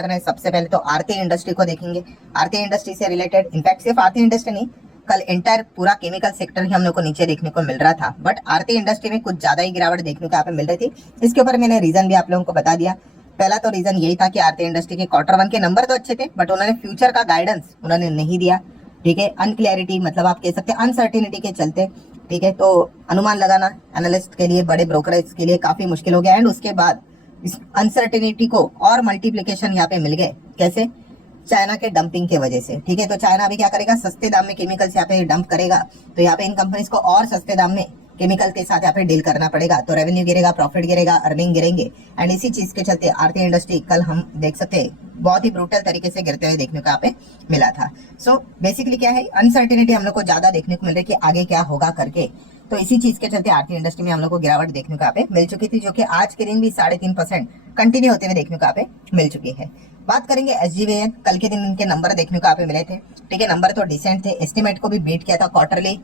करना है सबसे पहले तो आरती इंडस्ट्री को देखेंगे। आरती इंडस्ट्री से रिलेटेड, इनफैक्ट सिर्फ आरती इंडस्ट्री नहीं, कल एंटायर पूरा केमिकल सेक्टर ही हम लोग को नीचे देखने को मिल रहा था, बट आरती इंडस्ट्री में कुछ ज्यादा ही गिरावट देखने को यहाँ पे मिल रही थी। इसके ऊपर मैंने रीजन भी आप लोगों को बता दिया। पहला तो रीजन यही था कि आरती इंडस्ट्री के Q1 के नंबर तो अच्छे थे, बट उन्होंने फ्यूचर का गाइडेंस उन्होंने नहीं दिया। ठीक है, अनक्लैरिटी मतलब आप कह सकते हैं अनसर्टिनिटी के चलते। ठीक है, तो अनुमान लगाना एनालिस्ट के लिए, बड़े ब्रोकरेज के लिए काफी मुश्किल हो गया। एंड उसके बाद इस अनसर्टिनिटी को और मल्टीप्लीकेशन यहाँ पे मिल गए। कैसे? चाइना के डंपिंग के वजह से। ठीक है, तो चाइना अभी क्या करेगा, सस्ते दाम में केमिकल्स यहाँ पे डंप करेगा, तो यहाँ पे इन कंपनीज को और सस्ते दाम में केमिकल के साथ यहाँ पे डील करना पड़ेगा, तो रेवेन्यू गिरेगा, प्रॉफिट गिरेगा, अर्निंग गिरेंगे। एंड इसी चीज के चलते आरती इंडस्ट्री कल हम देख सकते हैं बहुत ही ब्रूटल तरीके से गिरते हुए देखने को यहाँ पे मिला था। सो बेसिकली क्या है, अनसर्टेनिटी हम लोग को ज्यादा देखने को मिल रही है कि आगे क्या होगा करके। तो इसी चीज के चलते आरती इंडस्ट्री में हम लोग को गिरावट देखने को यहाँ पे मिल चुकी थी, जो कि आज के दिन भी 3.5% कंटिन्यू होते हुए देखने को यहाँ पे मिल चुकी है। बात करेंगे SGVN, कल के दिन इनके नंबर देखने को यहाँ पे मिले थे। ठीक है, नंबर तो डिसेंट थे, एस्टिमेट को भी बीट किया था, क्वार्टरली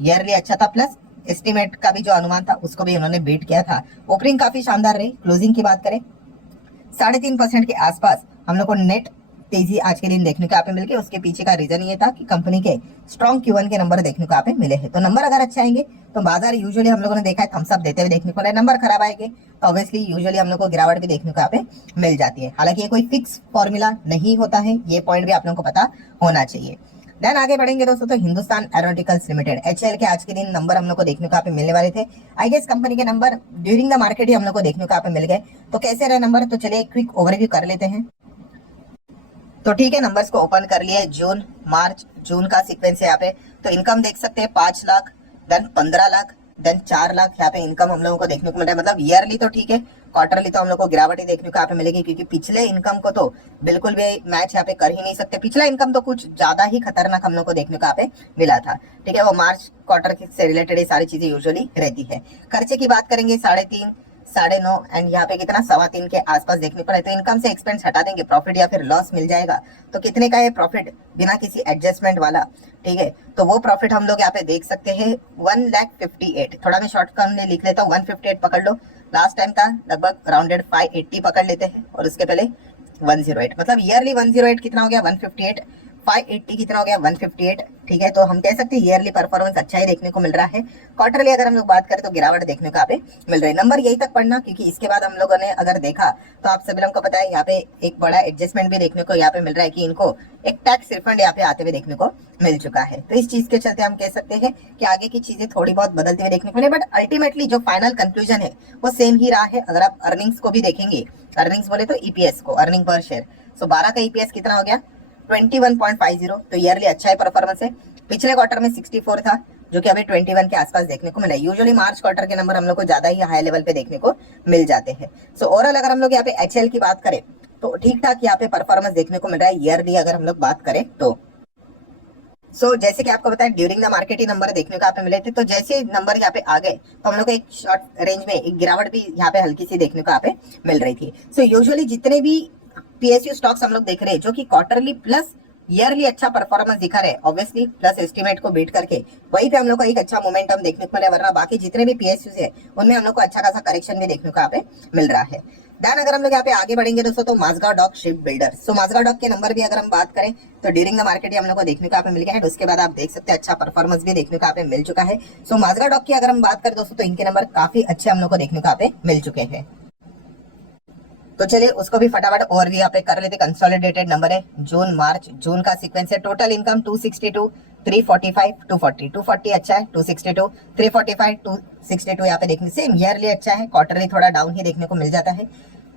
ईयरली अच्छा था, प्लस एस्टिमेट का भी जो अनुमान था उसको भी उन्होंने बीट किया था। ओपनिंग काफी शानदार रही। क्लोजिंग की बात करें 3.5% के आसपास हम लोग को नेट तेजी आज के दिन देखने को यहाँ पे मिल गई। उसके पीछे का रीजन ये था कि कंपनी के स्ट्रॉन्ग Q1 के नंबर देखने को यहाँ पे मिले हैं। तो नंबर अगर अच्छे आएंगे तो बाजार यूजुअली हम लोगों ने देखा है थम्स अप देते हुए देखने को मिला है। नंबर खराब आएंगे तो ऑब्वियसली यूजुअली हम लोग को गिरावट भी देखने को यहाँ पे मिल जाती है। हालांकि ये कोई फिक्स फॉर्मूला नहीं होता है, ये पॉइंट भी आप लोगों को पता होना चाहिए। देन आगे बढ़ेंगे दोस्तों, तो हिंदुस्तान एरोनॉटिकल्स लिमिटेड HAL के आज के दिन नंबर हम लोग को देखने को यहाँ पे मिलने वाले थे। आई गेस कंपनी के नंबर ड्यूरिंग द मार्केट ही हम लोग को देखने को यहाँ पे मिल गए। तो कैसे रहे नंबर, तो चलिए क्विक ओवरव्यू कर लेते हैं। तो ठीक है, नंबर्स को ओपन कर लिया है। जून, मार्च, जून का सीक्वेंस है यहाँ पे। तो इनकम देख सकते हैं 5 लाख, देन 15 लाख, देन 4 लाख यहाँ पे इनकम हम लोगों को देखने को मिल रहा है। मतलब ईयरली तो ठीक है, क्वार्टरली तो हम लोग को गिरावट ही देखने को यहाँ पे मिलेगी, क्योंकि पिछले इनकम को तो बिल्कुल भी मैच यहाँ पे कर ही नहीं सकते। पिछला इनकम तो कुछ ज्यादा ही खतरनाक हम लोग को देखने को यहाँ पे मिला था। ठीक है, वो मार्च क्वार्टर से रिलेटेड ये सारी चीजें यूजुअली रहती है। खर्चे की बात करेंगे 3.5, 9.5 एंड यहाँ पे कितना 3.25 के आसपास देखने को रहे। तो इनकम से एक्सपेंस हटा देंगे, प्रॉफिट या फिर लॉस मिल जाएगा। तो कितने का है प्रॉफिट बिना किसी एडजस्टमेंट वाला? ठीक है, तो वो प्रॉफिट हम लोग यहाँ पे देख सकते हैं 1,58,000। थोड़ा मैं शॉर्ट टर्म में लिख लेता हूँ, 158 पकड़ लो। लास्ट टाइम था लगभग राउंडेड 580 पकड़ लेते हैं, और उसके पहले 108, मतलब ईयरली 108 कितना हो गया 158, 580 कितना हो गया 158। ठीक है, तो हम कह सकते हैं ईयरली परफॉर्मेंस अच्छा ही देखने को मिल रहा है। क्वार्टरली अगर हम लोग बात करें तो गिरावट देखने को यहाँ पे मिल रही है। नंबर यही तक पढ़ना, क्योंकि इसके बाद हम लोगों ने अगर देखा तो आप सभी लोगों को पता है यहाँ पे एक बड़ा एडजस्टमेंट भी देखने को यहाँ पे मिल रहा है कि इनको एक टैक्स रिफंड यहाँ पे आते हुए देखने को मिल चुका है। तो इस चीज के चलते हम कह सकते हैं कि आगे की चीजें थोड़ी बहुत बदलते हुए देखने को मिले, बट अल्टीमेटली जो फाइनल कंक्लूजन है वो सेम ही रहा है। अगर आप अर्निंग्स को भी देखेंगे, अर्निंग्स बोले तो EPS को, अर्निंग पर शेयर, सो 12 का EPS कितना हो गया 21.50। तो ईयरली अच्छा है परफॉर्मेंस है। पिछले क्वार्टर में 64 था, जो कि अभी 21 के आसपास देखने को मिला। यूजुअली मार्च क्वार्टर के नंबर हम लोग को ज्यादा ही हाई लेवल पे देखने को मिल जाते हैं। सो ओवरऑल अगर हम लोग यहाँ पे HAL की बात करें तो ठीक ठाक यहाँ पे परफॉर्मेंस देखने को मिल रहा है ईयरली अगर हम लोग बात करें तो। जैसे कि आपको बताया during the market he number देखने को यहाँ पे मिले थे। तो जैसे नंबर यहाँ पे आ गए तो हम लोग को एक शॉर्ट रेंज में एक गिरावट भी यहाँ पे हल्की सी देखने को यहाँ पे मिल रही थी। यूजुअली जितने भी PSU स्टॉक्स हम लोग देख रहे हैं जो कि क्वार्टरली प्लस ईयरली अच्छा परफॉर्मेंस दिखा रहे, ऑब्वियसली प्लस एस्टिमेट को बीट करके वहीं पे हम लोग को एक अच्छा मोमेंटम देखने को मिला। वरना बाकी जितने भी PSUs है उनमें हम लोग को अच्छा खासा करेक्शन भी देखने को यहाँ पे मिल रहा है। देन अगर हम लोग यहाँ पे आगे बढ़ेंगे दोस्तों, तो Mazagaon dock ship builder, Mazagaon dock के नंबर भी अगर हम बात करें तो ड्यूरिंग द मार्केट ही हम लोग को देखने को यहाँ पे मिल गया है। उसके बाद आप देख सकते हैं अच्छा परफॉर्मेंस भी देखने को यहाँ पे मिल चुका है। माझगांव डॉक की अगर हम बात करें दोस्तों तो इनके नंबर काफी अच्छे हम लोग को देखने को यहाँ पे मिल चुके हैं। तो चलिए उसको भी फटाफट और भी यहाँ पे कर लेते। कंसोलिडेटेड नंबर है जून, मार्च, जून का सीक्वेंस है। टोटल इनकम 262, 345, 240, 240 अच्छा है, 262, 345, 262 यहाँ पे देखने सेम ईयरली अच्छा है। क्वार्टरली थोड़ा डाउन ही देखने को मिल जाता है।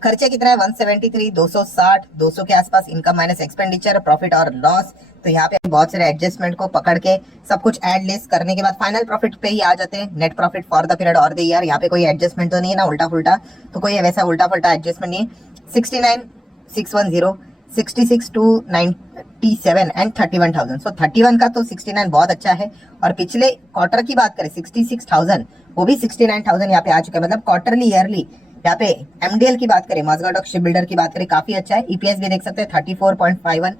खर्चे कितना है 173, 260, 200 के आसपास इनकम माइनस एक्सपेंडिचर, प्रॉफिट और लॉस। तो यहाँ पे बहुत सारे एडजस्टमेंट को पकड़ के सब कुछ एड लेस करने के बाद फाइनल प्रॉफिट पे ही आ जाते हैं। Net profit for the period और द ईयर, यहाँ पे कोई एडजस्टमेंट तो नहीं है ना उल्टा फुल्टा, तो कोई वैसा उल्टा फुल्टा एडजस्टमेंट नहीं है। 69,610, 66,297 एंड 31,000। 31 का तो 69 बहुत अच्छा है। और पिछले क्वार्टर की बात करें 66,000, वो भी 69,000 यहाँ पे आ चुका है। मतलब क्वार्टरली ईयरली यहाँ पे MDL की बात करें, माझगांव डॉक शिप बिल्डर की बात करें, काफी अच्छा है। EPS भी देख सकते हैं 34.51,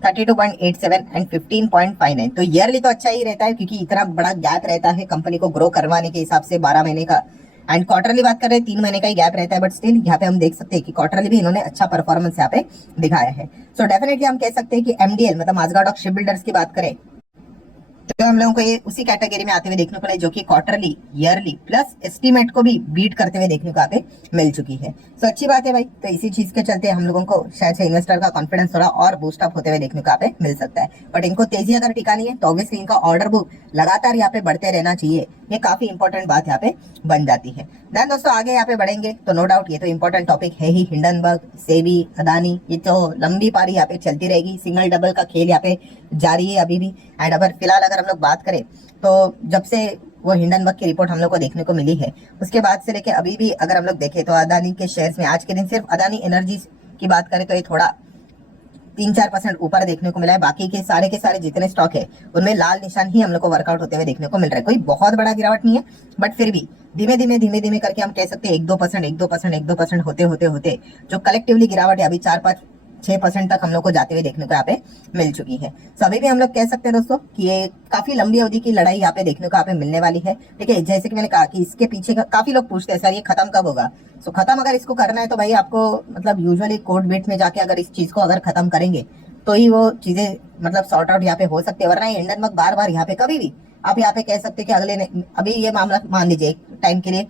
32.87 एंड 15.59। तो ईयरली तो अच्छा ही रहता है, क्योंकि इतना बड़ा गैप रहता है कंपनी को ग्रो करवाने के हिसाब से 12 महीने का। एंड क्वार्टरली बात कर रहे हैं 3 महीने का ही गैप रहता है, बट स्टिल यहाँ पे हम देख सकते हैं कि क्वार्टरली भी इन्होंने अच्छा परफॉर्मेंस यहाँ पे दिखाया है। सो डेफिनेटली हम कह सकते हैं कि एमडीएल मतलब माझगांव डॉक शिप बिल्डर्स की बात करें तो हम लोगों को ये उसी कैटेगरी में आते हुए देखने को मिले, जो कि क्वार्टरली, ईयरली प्लस एस्टीमेट को भी बीट करते हुए देखने को यहाँ पे मिल चुकी है। सो अच्छी बात है भाई। तो इसी चीज के चलते हम लोगों को शायद से इन्वेस्टर का कॉन्फिडेंस थोड़ा और बूस्ट अप होते हुए देखने को यहाँ पे मिल सकता है। बट इनको तेजी अगर टिकानी है तो ऑब्वियसली इनका ऑर्डर बुक लगातार यहाँ पे बढ़ते रहना चाहिए, ये काफी इंपॉर्टेंट बात यहाँ पे बन जाती है। देन दोस्तों आगे यहाँ पे बढ़ेंगे तो नो डाउट ये तो इंपॉर्टेंट टॉपिक है ही, हिंडनबर्ग, सेबी, अदानी, ये तो लंबी पारी यहाँ पे चलती रहेगी। सिंगल डबल का खेल यहाँ पे जारी है अभी भी। एंड अगर फिलहाल अगर हम लोग बात करें तो जब से वो हिंडनबर्ग की रिपोर्ट हम लोग को देखने को मिली है उसके बाद से लेके अभी भी अगर हम लोग देखें तो अदानी के शेयर्स में आज के दिन सिर्फ अदानी एनर्जी की बात करें तो ये थोड़ा 3-4% ऊपर देखने को मिला है। बाकी के सारे जितने स्टॉक है उनमें लाल निशान ही हम लोग को वर्कआउट होते हुए देखने को मिल रहा है। कोई बहुत बड़ा गिरावट नहीं है, बट फिर भी धीमे धीमे करके हम कह सकते हैं 1-2% होते होते जो कलेक्टिवली गिरावट है अभी 4-5-6% तक हम लोग को जाते हुए देखने को यहाँ पे मिल चुकी है। सो अभी भी हम लोग कह सकते हैं दोस्तों कि ये काफी लंबी अवधि की लड़ाई यहाँ पे देखने को यहाँ पे मिलने वाली है। ठीक है, जैसे कि मैंने कहा कि इसके पीछे काफी लोग पूछते हैं सर ये खत्म कब होगा। सो खत्म अगर इसको करना है तो भाई आपको मतलब यूजुअली कोर्ट बेट में जाके अगर इस चीज को अगर खत्म करेंगे तो ही वो चीजें मतलब सॉर्ट आउट यहाँ पे हो सकती है, वरना ये हिंडनबर्ग बार बार यहाँ पे कभी भी आप यहाँ पे कह सकते हैं कि अगले अभी ये मामला मान लीजिए एक टाइम के लिए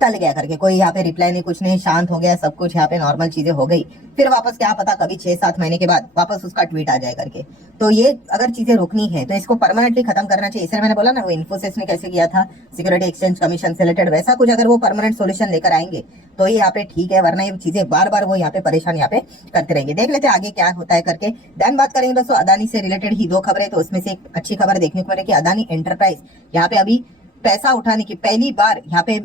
टल गया करके, कोई यहाँ पे रिप्लाई नहीं, कुछ नहीं, शांत हो गया सब कुछ, यहाँ पे नॉर्मल चीजें हो गई, फिर वापस क्या पता कभी 6-7 महीने के बाद वापस उसका ट्वीट आ जाए करके। तो ये अगर चीजें रोकनी है तो इसको परमानेंटली खत्म करना चाहिए। इसलिए मैंने बोला ना वो इन्फोसिस ने कैसे किया था सिक्योरिटी एक्सचेंज कमीशन से रिलेटेड, वैसा कुछ अगर वो परमानेंट सोल्यूशन लेकर आएंगे तो ये यहाँ पे ठीक है, वरना ये चीजें बार बार वो यहाँ पे परेशान यहाँ पे करते रहेंगे। देख लेते आगे क्या होता है करके। देन बात करेंगे दोस्तों अदानी से रिलेटेड ही 2 खबरें, तो उसमें से एक अच्छी खबर देखने को मिले कि अदानी एंटरप्राइज यहाँ पे अभी पैसा उठाने की पहली बार यहाँ पे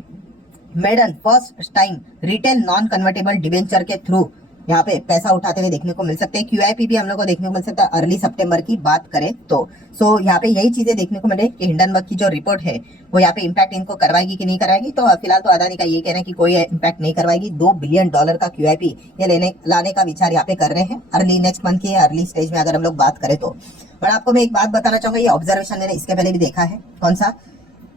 maiden first time retail non convertible debenture के थ्रू यहाँ पे पैसा उठाते हुए देखने को मिल सकते हैं। क्यूआईपी भी हम लोग को देखने को मिल सकता है अर्ली सितंबर की बात करें तो। सो यहाँ पे यही चीजें देखने को मिले कि हिंडनबर्ग की जो रिपोर्ट है वो यहाँ पे इम्पैक्ट इनको करवाएगी कि नहीं कराएगी। तो फिलहाल तो अदानी का ये कहना है कि कोई इम्पैक्ट नहीं करवाएगी। $2 बिलियन का क्यूआईपी ये लाने का विचार यहाँ पे कर रहे हैं अर्ली नेक्स्ट मंथ की अर्ली स्टेज में अगर हम लोग बात करें तो। बट आपको मैं एक बात बताना चाहूंगा, ये ऑब्जर्वेशन मैंने इसके पहले भी देखा है। कौन सा?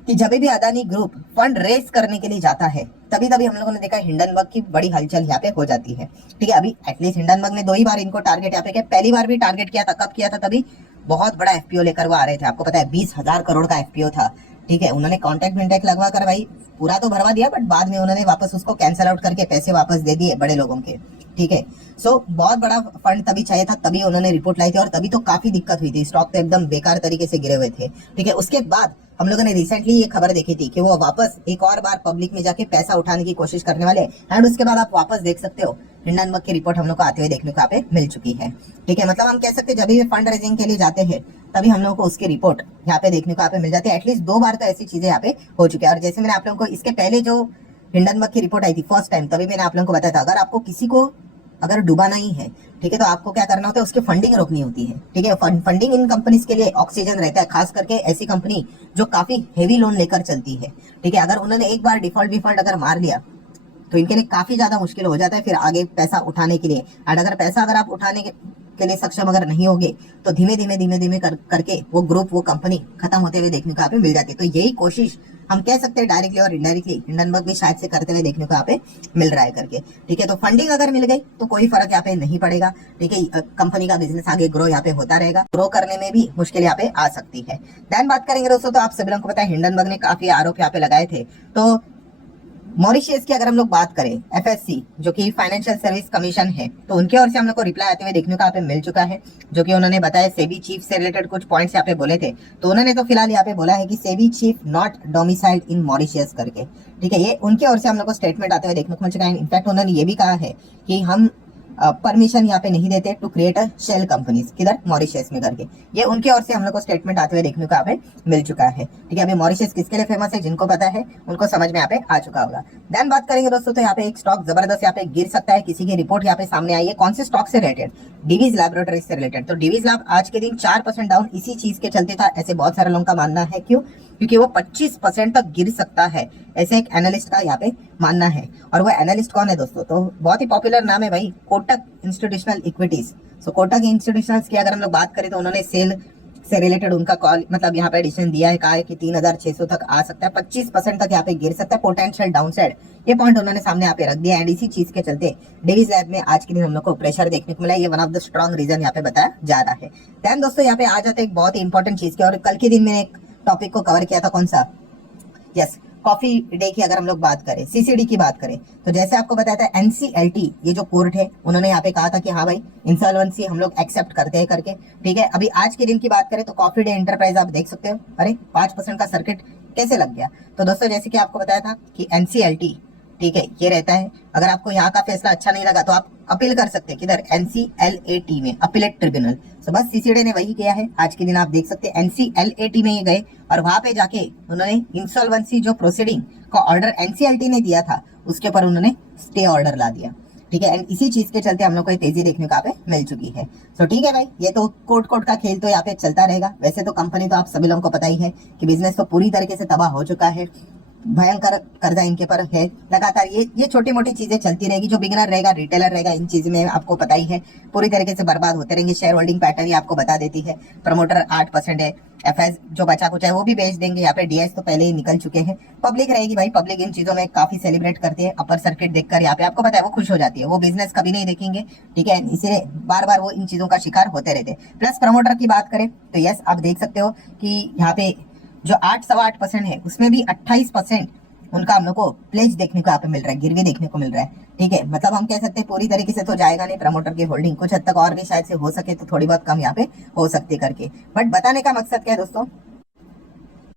कि जब भी अदानी ग्रुप फंड रेज करने के लिए जाता है तभी हम लोगों ने देखा हिंडनबर्ग की बड़ी हलचल यहाँ पे हो जाती है। ठीक है, अभी एटलीस्ट हिंडनबर्ग ने 2 ही बार इनको टारगेट यहाँ पे किया। पहली बार भी टारगेट किया था, कब किया था? तभी बहुत बड़ा एफपीओ लेकर वो आ रहे थे, आपको पता है 20,000 करोड़ का एफपीओ था। ठीक है, उन्होंने कॉन्ट्रैक्ट विंटैक्ट लगवा कर भाई पूरा तो भरवा दिया, बट बाद में उन्होंने वापस उसको कैंसिल आउट करके पैसे वापस दे दिए बड़े लोगों के। ठीक है, सो बहुत बड़ा फंड तभी चाहिए था, तभी उन्होंने रिपोर्ट लाई थी और तभी तो काफी दिक्कत हुई थी, स्टॉक तो एकदम बेकार तरीके से गिरे हुए थे। ठीक है, उसके बाद हम लोगों ने रिसेंटली ये खबर देखी थी कि वो वापस एक और बार पब्लिक में जाके पैसा उठाने की कोशिश करने वाले। एंड उसके बाद आप वापस देख सकते हो हिंडनबर्ग की रिपोर्ट हम लोग को आते हुए देखने को यहाँ पे मिल चुकी है। ठीक है, मतलब हम कह सकते हैं जब भी फंड रेजिंग के लिए जाते हैं तभी हम लोग को उसकी रिपोर्ट यहाँ पे देखने को यहाँ पे मिल जाती है। एटलीस्ट 2 बार तो ऐसी चीजें यहाँ पे हो चुकी है। और जैसे मैंने आप लोगों को इसके पहले जो हिंडनबर्ग की रिपोर्ट आई थी फर्स्ट टाइम, तभी मैंने आप लोगों को बताया था अगर आपको किसी को अगर डुबाना ही है, ठीक है, तो आपको क्या करना होता है, उसकी फंडिंग रोकनी होती है। ठीक है, फंडिंग इन कंपनीज के लिए ऑक्सीजन रहता है, खास करके ऐसी कंपनी जो काफी हेवी लोन लेकर चलती है। ठीक है, अगर उन्होंने एक बार डिफॉल्ट अगर मार लिया तो इनके लिए काफी ज्यादा मुश्किल हो जाता है फिर आगे पैसा उठाने के लिए। और अगर पैसा अगर आप उठाने के लिए सक्षम अगर नहीं होगे तो धीमे धीमे करके वो ग्रुप वो कंपनी खत्म होते हुए देखने को यहाँ पे मिल जाती है। तो यही कोशिश हम कह सकते हैं डायरेक्टली और इनडायरेक्टली हिंडनबर्ग भी शायद से करते हुए देखने को यहाँ पे मिल रहा है करके। ठीक है, तो फंडिंग अगर मिल गई तो कोई फर्क यहाँ पे नहीं पड़ेगा। ठीक है, कंपनी का बिजनेस आगे ग्रो यहाँ पे होता रहेगा, ग्रो करने में भी मुश्किल यहाँ पे आ सकती है। देन बात करेंगे दोस्तों तो आप सभी लोगों को पता है हिंडनबर्ग ने काफी आरोप यहाँ पे लगाए थे। तो मॉरिशियस की अगर हम लोग बात करें, एफएससी जो कि फाइनेंशियल सर्विस कमीशन है, तो उनके ओर से हम लोग को रिप्लाई आते हुए देखने को यहाँ पे मिल चुका है, जो कि उन्होंने बताया सेबी चीफ से रिलेटेड कुछ पॉइंट्स यहाँ पे बोले थे। तो उन्होंने तो फिलहाल यहाँ पे बोला है कि SEBI chief not domiciled in Mauritius करके। ठीक है, ये उनके ओर से हम लोग को स्टेटमेंट आते हुए देखने को मिल चुका है। इनफैक्ट उन्होंने ये भी कहा है कि हम परमिशन यहाँ पे नहीं देते to create a shell companies, किधर? मॉरिशियस में करके। ये उनके ओर से हम लोग को स्टेटमेंट आते हुए देखने को यहाँ पे मिल चुका है। ठीक है, अभी मॉरिशियस किसके लिए फेमस है जिनको पता है उनको समझ में यहाँ पे आ चुका होगा। देन बात करेंगे दोस्तों तो यहाँ पे एक स्टॉक जबरदस्त यहाँ पे गिर सकता है, किसी की रिपोर्ट यहाँ पे सामने आई है। कौन से स्टॉक से रिलेटेड? डिवीज लैबोरेटरीज से रिलेटेड। तो डिवीज लैब आज के दिन 4% डाउन इसी चीज के चलते था, ऐसे बहुत सारे लोगों का मानना है। क्यों? क्योंकि वो 25% तक गिर सकता है, ऐसे एक एनालिस्ट का यहाँ पे मानना है। और वो एनालिस्ट कौन है दोस्तों? तो बहुत ही पॉपुलर नाम है भाई, कोटक इंस्टीट्यूशनल इक्विटीज। सो कोटक इंस्टीट्यूशनल्स की अगर हम लोग बात करें तो उन्होंने सेल से रिलेटेड उनका कॉल मतलब यहाँ पे एडिशन दिया है, कहा है कि 3600 तक आ सकता है, 25% तक यहाँ पे गिर सकता है, पोटेंशियल डाउनसाइड, ये पॉइंट उन्होंने सामने यहाँ पे रख दिया। एंड इसी चीज के चलते डेविस लैब में आज के दिन हम लोग को प्रेशर देखने को मिला, ये one of the strong reason यहाँ पे बताया जा रहा है। देन दोस्तों यहाँ पे आ जाते एक बहुत ही इंपॉर्टेंट चीज के, और कल के दिन मैंने एक टॉपिक को कवर किया था, कौन सा, यस, कॉफी डे की अगर हम लोग बात करें, सीसीडी की बात करें, तो जैसे आपको बताया था एनसीएलटी, ये जो कोर्ट है, उन्होंने यहाँ पे कहा था कि हाँ भाई इंसॉल्वेंसी हम लोग एक्सेप्ट करते हैं करके, ठीक है। अभी आज के दिन की बात करें तो कॉफी डे एंटरप्राइज आप देख सकते हो, अरे 5% का सर्किट कैसे लग गया। तो दोस्तों जैसे कि आपको बताया था कि एनसीएलटी, ठीक है, ये रहता है, अगर आपको यहाँ का फैसला अच्छा नहीं लगा तो आप अपील कर सकते हैं किधर, एनसीएलएटी में, अपीलेट ट्रिब्यूनल। तो बस सीसीडी ने वही किया है, आज के दिन आप देख सकते हैं एनसीएलएटी में ये गए और वहां पे जाके उन्होंने इंसॉल्वेंसी जो प्रोसीडिंग का ऑर्डर एनसीएलटी ने दिया था उसके ऊपर उन्होंने स्टे ऑर्डर ला दिया, ठीक है। एंड इसी चीज के चलते हम लोग को तेजी देखने को यहाँ पे मिल चुकी है। तो ठीक है भाई, ये तो कोर्ट कोर्ट का खेल तो यहाँ पे चलता रहेगा। वैसे तो कंपनी तो आप सभी लोगों को पता ही है कि बिजनेस तो पूरी तरीके से तबाह हो चुका है, भयंकर कर्जा इनके पर है लगातार। ये छोटी मोटी चीजें चलती रहेगी, जो बिगनर रहेगा, रिटेलर रहेगा, इन चीज में आपको पता ही है पूरी तरीके से बर्बाद होते रहेंगे। शेयर होल्डिंग पैटर्न ही आपको बता देती है, प्रमोटर 8% है, एफएस जो बचा कुछ है वो भी बेच देंगे, यहाँ पे डीएस तो पहले ही निकल चुके हैं। पब्लिक रहेगी भाई, पब्लिक इन चीजों में काफी सेलिब्रेट करती है, अपर सर्किट देखकर यहाँ पे आपको पता है वो खुश हो जाती है, वो बिजनेस कभी नहीं देखेंगे, ठीक है, इसलिए बार बार वो इन चीजों का शिकार होते रहते हैं। प्लस प्रमोटर की बात करें तो यस, आप देख सकते हो कि यहाँ पे जो 8.8% है उसमें भी 28% उनका हम लोग को प्लेज देखने को यहाँ पे मिल रहा है, गिरवी देखने को मिल रहा है, ठीक है। मतलब हम कह सकते हैं पूरी तरीके से तो जाएगा नहीं प्रमोटर की होल्डिंग, कुछ हद तक और भी शायद से हो सके तो थोड़ी बहुत कम यहाँ पे हो सकती करके। बट बताने का मकसद क्या है दोस्तों,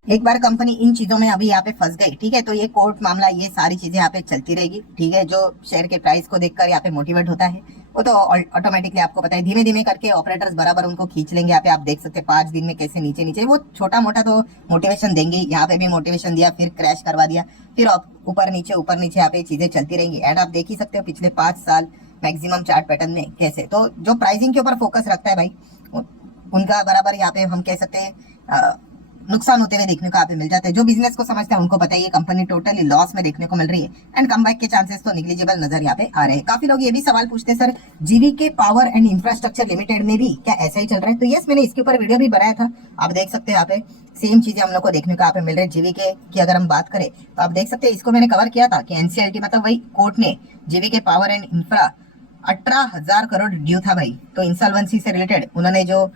एक बार कंपनी इन चीजों में अभी यहाँ पे फंस गई, ठीक है, तो ये कोर्ट मामला, ये सारी चीजें यहाँ पे चलती रहेगी, ठीक है। जो शेयर के प्राइस को देखकर यहाँ पे मोटिवेट होता है वो तो ऑटोमेटिकली आपको पता है धीमे धीमे करके ऑपरेटर्स बराबर उनको खींच लेंगे। यहाँ पे आप देख सकते हैं 5 दिन में कैसे नीचे नीचे वो छोटा मोटा तो मोटिवेशन देंगे, यहाँ पे भी मोटिवेशन दिया, फिर क्रैश करवा दिया, फिर ऊपर नीचे यहाँ पे चीजें चलती रहेंगी। एंड आप देख ही सकते हो पिछले 5 साल मैक्सिमम चार्ट पैटर्न में कैसे, तो जो प्राइसिंग के ऊपर फोकस रखता है भाई उनका बराबर यहाँ पे हम कह सकते हैं नुकसान होते हुए देखने को यहाँ पे मिल जाते हैं। जो बिजनेस को समझते हैं उनको पता है ये कंपनी टोटली लॉस में देखने को मिल रही है, एंड कमबैक के चांसेस तो निग्लिजिबल नजर यहाँ पे आ रहे हैं। काफी लोग ये भी सवाल पूछते हैं, sir GVK power and infrastructure limited में भी क्या ऐसा ही चल रहा है? तो यस, मैंने इसके ऊपर वीडियो भी बनाया था, आप देख सकते हैं यहाँ पे सेम चीजें हम लोग को देखने को यहाँ पे मिल रही है। जीवीके की अगर हम बात करें तो आप देख सकते हैं, इसको मैंने कवर किया था कि एनसीएलटी मतलब वही कोर्ट ने GVK power and infra 18,000 crore due था भाई, तो इंसॉल्वेंसी से रिलेटेड उन्होंने जो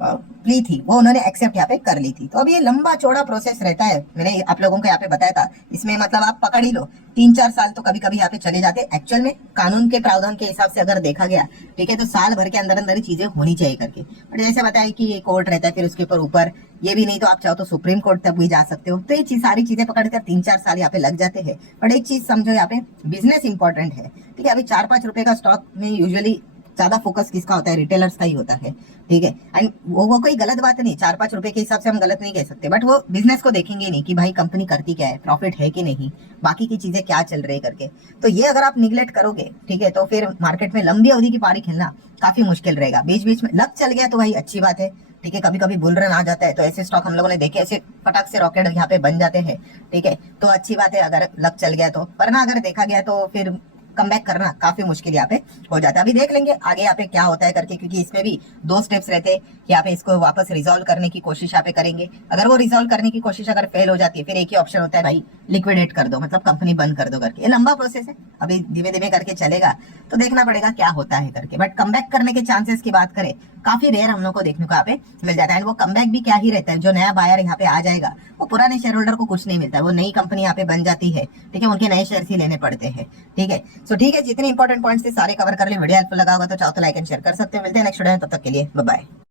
प्ली थी वो उन्होंने एक्सेप्ट यहाँ पे कर ली थी। तो अब ये लंबा चौड़ा प्रोसेस रहता है, मैंने आप लोगों को यहाँ पे बताया था, इसमें मतलब आप पकड़ ही लो 3-4 साल तो कभी कभी यहाँ पे चले जाते। एक्चुअल में कानून के प्रावधान के हिसाब से अगर देखा गया, ठीक है, तो साल भर के अंदर अंदर ही चीजें होनी चाहिए करके। बट जैसे बताया कि ये कोर्ट रहता है, फिर उसके ऊपर ये भी नहीं तो आप चाहो तो सुप्रीम कोर्ट तक भी जा सकते हो। तो ये सारी चीजें पकड़कर 3-4 साल यहाँ पे लग जाते हैं। बट एक चीज समझो, यहाँ पे बिजनेस इंपॉर्टेंट है, ठीक है। अभी 4-5 रुपए का स्टॉक में यूजुअली ज्यादा फोकस किसका होता है, रिटेलर्स का ही होता है, ठीक है। एंड वो कोई गलत बात नहीं, 4-5 रुपए के हिसाब से हम गलत नहीं कह सकते, बट वो बिजनेस को देखेंगे नहीं कि भाई कंपनी करती क्या है, प्रॉफिट है कि नहीं, बाकी की चीजें क्या चल रही है करके। तो ये अगर आप निगलेक्ट करोगे, ठीक है, तो फिर मार्केट में लंबी अवधि की पारी खेलना काफी मुश्किल रहेगा। बीच बीच में लक चल गया तो भाई अच्छी बात है, ठीक है, कभी कभी बुल रन आ जाता है तो ऐसे स्टॉक हम लोगों ने देखे, ऐसे फटाक से रॉकेट यहाँ पे बन जाते हैं, ठीक है, तो अच्छी बात है अगर लक चल गया तो। वरना अगर देखा गया तो फिर कमबैक करना काफी मुश्किल यहाँ पे हो जाता है। अभी देख लेंगे आगे यहाँ पे क्या होता है करके, क्योंकि इसमें भी 2 स्टेप्स रहते हैं। यहाँ पे इसको वापस रिजॉल्व करने की कोशिश यहाँ पे करेंगे, अगर वो रिजॉल्व करने की कोशिश अगर फेल हो जाती है फिर एक ही ऑप्शन होता है भाई, लिक्विडेट कर दो, मतलब कंपनी बंद कर दो करके। ये लंबा प्रोसेस है, अभी धीमे धीमे करके चलेगा, तो देखना पड़ेगा क्या होता है करके। बट कमबैक करने के चांसेस की बात करें, काफी रेयर हम लोग को देखने को यहाँ पे मिल जाता है। एंड वो कमबैक भी क्या ही रहता है, जो नया बायर यहाँ पे आ जाएगा वो पुराने शेयर होल्डर को कुछ नहीं मिलता है, वो नई कंपनी यहाँ पे बन जाती है, ठीक है, उनके नए शेयर ही लेने पड़ते हैं, ठीक है। सो ठीक है, जितने इंपॉर्टेंट पॉइंट्स थे सारे कवर कर ले। वीडियो हेल्पफुल लगा होगा तो चाहो तो लाइक एंड शेयर कर सकते हैं। मिलते हैं नेक्स्ट वीडियो में, तब तक के लिए बाय बाय।